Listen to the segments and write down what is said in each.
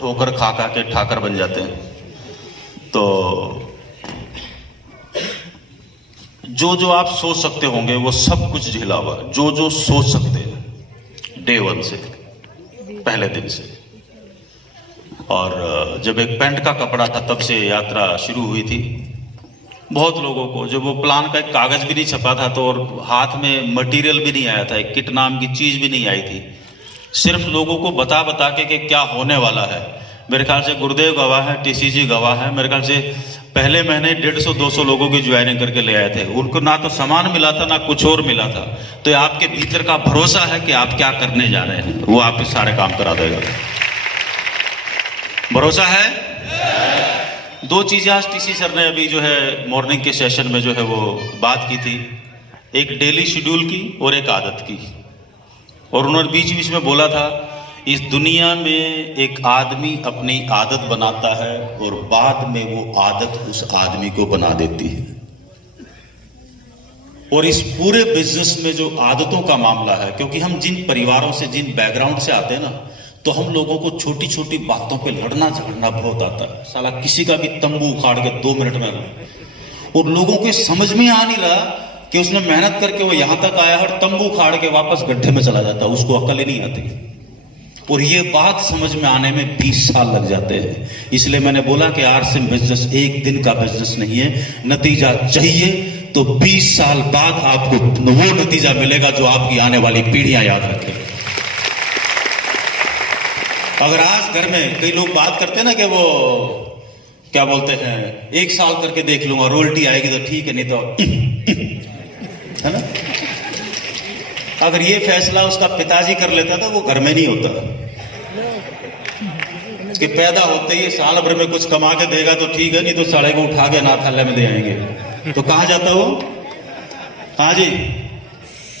ठोकर खा खा के ठाकर बन जाते हैं। तो जो जो आप सोच सकते होंगे वो सब कुछ झेला हुआ, जो जो सोच सकते हैं डे वन से, पहले दिन से। और जब एक पैंट का कपड़ा था तब से यात्रा शुरू हुई थी। बहुत लोगों को जब वो प्लान का एक कागज भी नहीं छपा था तो, और हाथ में मटेरियल भी नहीं आया था, एक किट नाम की चीज भी नहीं आई थी, सिर्फ लोगों को बता बता के कि क्या होने वाला है। मेरे ख्याल से गुरुदेव गवाह है, टीसीजी गवाह है, मेरे ख्याल से पहले महीने 150-200 लोगों की ज्वाइनिंग करके ले आए थे। उनको ना तो सामान मिला था ना कुछ और मिला था। तो आपके भीतर का भरोसा है कि आप क्या करने जा रहे हैं, वो आपके सारे काम करा देगा। भरोसा है। दो चीजें आज टीसी सर ने अभी जो है मॉर्निंग के सेशन में जो है वो बात की थी, एक डेली शेड्यूल की और एक आदत की। और उन्होंने बीच बीच में बोला था, इस दुनिया में एक आदमी अपनी आदत बनाता है और बाद में वो आदत उस आदमी को बना देती है। और इस पूरे बिजनेस में जो आदतों का मामला है, क्योंकि हम जिन परिवारों से, जिन बैकग्राउंड से आते हैं ना, तो हम लोगों को छोटी छोटी बातों पे लड़ना झगड़ना बहुत आता है। साला किसी का भी तंबू उखाड़ के 2 मिनट में, और लोगों को समझ में आ नहीं रहा कि उसने मेहनत करके वो यहां तक आया और तंबू उखाड़ के वापस गड्ढे में चला जाता, उसको अकल ही नहीं आती। और ये बात समझ में आने में 20 साल लग जाते हैं। इसलिए मैंने बोला कि आरसीएम बिजनेस एक दिन का बिजनेस नहीं है, नतीजा चाहिए तो 20 साल बाद आपको वो नतीजा मिलेगा जो आपकी आने वाली पीढ़ियां याद रखें। अगर आज घर में कई लोग बात करते हैं ना कि वो क्या बोलते हैं, 1 साल करके देख लूंगा, रोल्टी आएगी तो ठीक है, नहीं तो है ना। अगर ये फैसला उसका पिताजी कर लेता था, वो घर में नहीं होता कि पैदा होते ही साल भर में कुछ कमा के देगा तो ठीक है, नहीं तो साले को उठा के अनाथालय में दे आएंगे। तो कहां जाता वो? हाँ जी।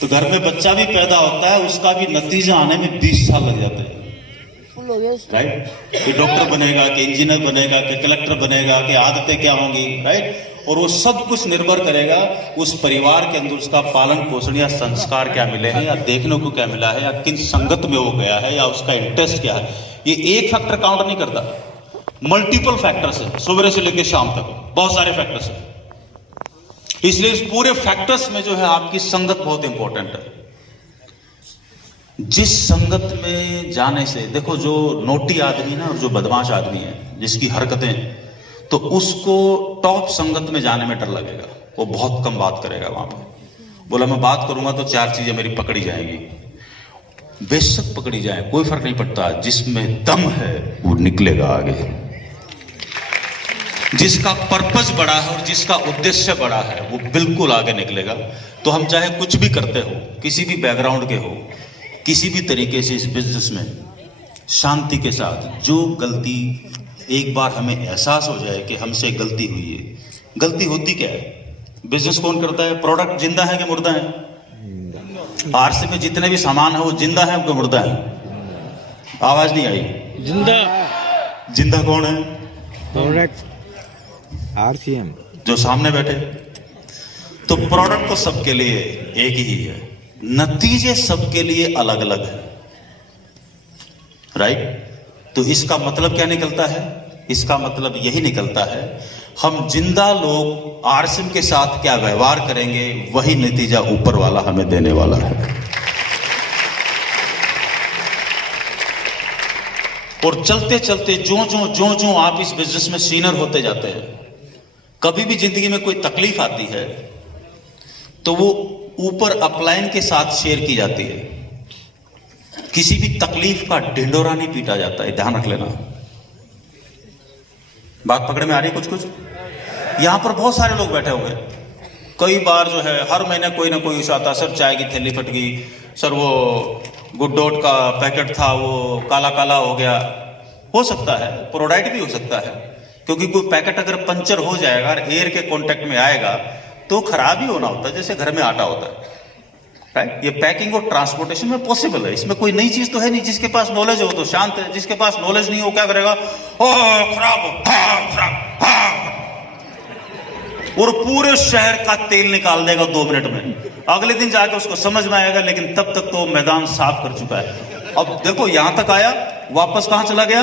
तो घर में बच्चा भी पैदा होता है, उसका भी नतीजा आने में 20 साल लग जाते हैं, राइट। कि डॉक्टर बनेगा, कि इंजीनियर बनेगा, कि कलेक्टर बनेगा, कि आदतें क्या होंगी, राइट। और वो सब कुछ निर्भर करेगा उस परिवार के अंदर उसका पालन पोषण या संस्कार क्या मिले हैं, या देखने को क्या मिला है, या किन संगत में वो गया है, या उसका इंटरेस्ट क्या है। ये एक फैक्टर काउंट नहीं करता, मल्टीपल फैक्टर्स है, सुबह से लेकर शाम तक बहुत सारे फैक्टर्स है। इसलिए इस पूरे फैक्टर्स में जो है आपकी संगत बहुत इंपॉर्टेंट है। जिस संगत में जाने से, देखो जो नोटी आदमी है ना, और जो बदमाश आदमी है जिसकी हरकतें, तो उसको टॉप संगत में जाने में डर लगेगा, वो बहुत कम बात करेगा वहां पे। बोला मैं बात करूंगा तो 4 चीजें मेरी पकड़ी जाएंगी, बेशक पकड़ी जाए, कोई फर्क नहीं पड़ता। जिसमें दम है वो निकलेगा आगे, जिसका पर्पस बड़ा है और जिसका उद्देश्य बड़ा है वो बिल्कुल आगे निकलेगा। तो हम चाहे कुछ भी करते हो, किसी भी बैकग्राउंड के हो, किसी भी तरीके से इस बिजनेस में शांति के साथ, जो गलती एक बार हमें एहसास हो जाए कि हमसे गलती हुई है। गलती होती क्या है? बिजनेस कौन करता है? प्रोडक्ट जिंदा है कि मुर्दा है? आरसीएम में जितने भी सामान है वो जिंदा है कि मुर्दा है? आवाज नहीं आई। जिंदा। जिंदा कौन है? प्रोडक्ट आरसीएम जो सामने बैठे। तो प्रोडक्ट तो सबके लिए एक ही है, नतीजे सबके लिए अलग अलग है, राइट। तो इसका मतलब क्या निकलता है? इसका मतलब यही निकलता है, हम जिंदा लोग आरसीएम के साथ क्या व्यवहार करेंगे वही नतीजा ऊपर वाला हमें देने वाला है। और चलते चलते जो आप इस बिजनेस में सीनियर होते जाते हैं, कभी भी जिंदगी में कोई तकलीफ आती है तो वो ऊपर अपलाइन के साथ शेयर की जाती है। किसी भी तकलीफ का ढिंडोरा नहीं पीटा जाता है, ध्यान रख लेना। बात पकड़ में आ रही है? कुछ यहां पर बहुत सारे लोग बैठे हुए हैं। कई बार जो है हर महीने कोई ना कोई इशू आता, सर चाय की थैली फट गई, सर वो गुड डॉट का पैकेट था वो काला काला हो गया। हो सकता है प्रोडाइट भी हो सकता है, क्योंकि कोई पैकेट अगर पंचर हो जाएगा और एयर के कांटेक्ट में आएगा तो खराब ही होना होता है, जैसे घर में आटा होता है, राइट। ये पैकिंग और ट्रांसपोर्टेशन में पॉसिबल है, इसमें कोई नई चीज तो है नहीं। जिसके पास नॉलेज हो तो शांत है, जिसके पास नॉलेज नहीं हो क्या करेगा? खराब हो, खराब, और पूरे शहर का तेल निकाल देगा 2 मिनट में। अगले दिन जाके उसको समझ में आएगा, लेकिन तब तक तो मैदान साफ कर चुका है। अब देखो यहां तक आया, वापस कहां चला गया?